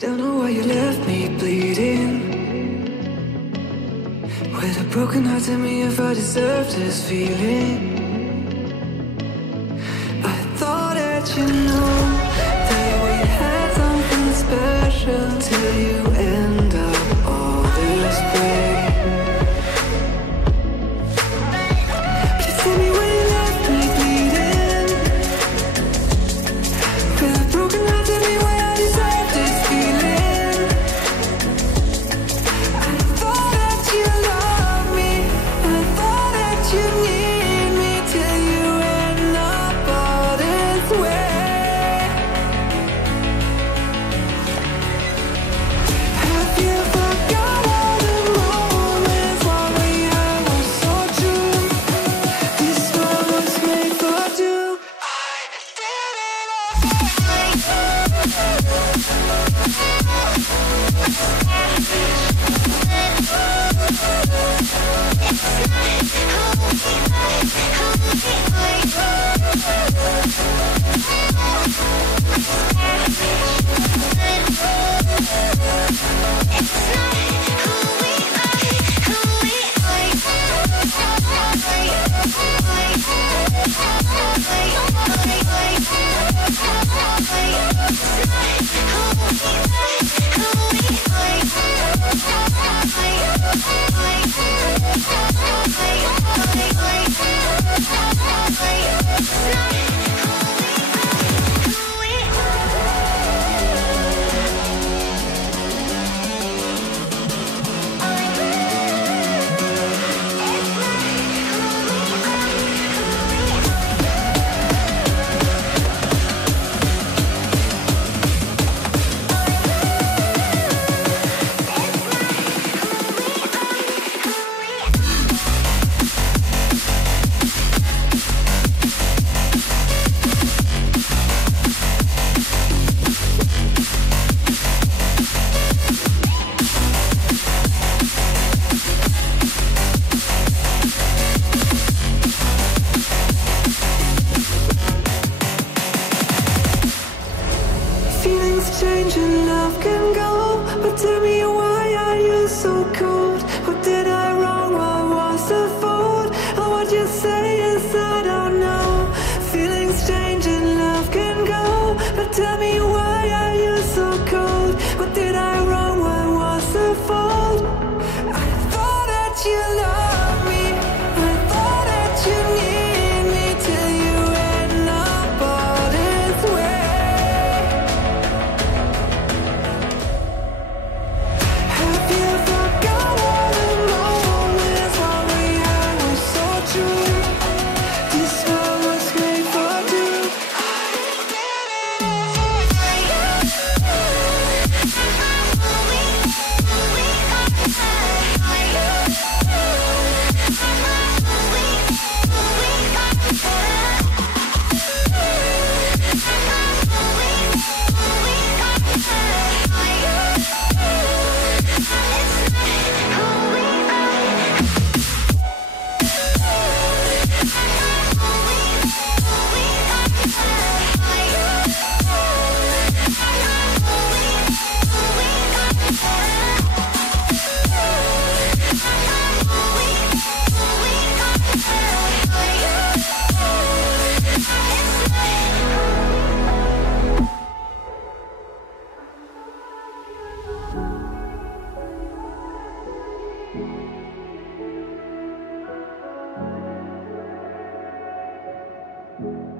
Don't know why you left me bleeding. With a broken heart, tell me if I deserve this feeling. I thought that you know that we had something special till you end up all this way. Please tell me why you left me bleeding. With a broken heart, tell me why I deserve this feeling. I thought that you loved me, I thought that you need me till you end up all this way. Have you forgot all the moments while we had was so true? This world was made for two. I did it Feelings change and love can go, but tell me why are you so cold? What did I wrong? What was the fault? And what you say is I don't know. Feelings change and love can go, but tell me why are you so cold? What did I wrong? What was the fault? I thought that you loved me, I thought that you need me till you end up all this way. Have you forgot all the moments while we had was so true? This world was made for two. you.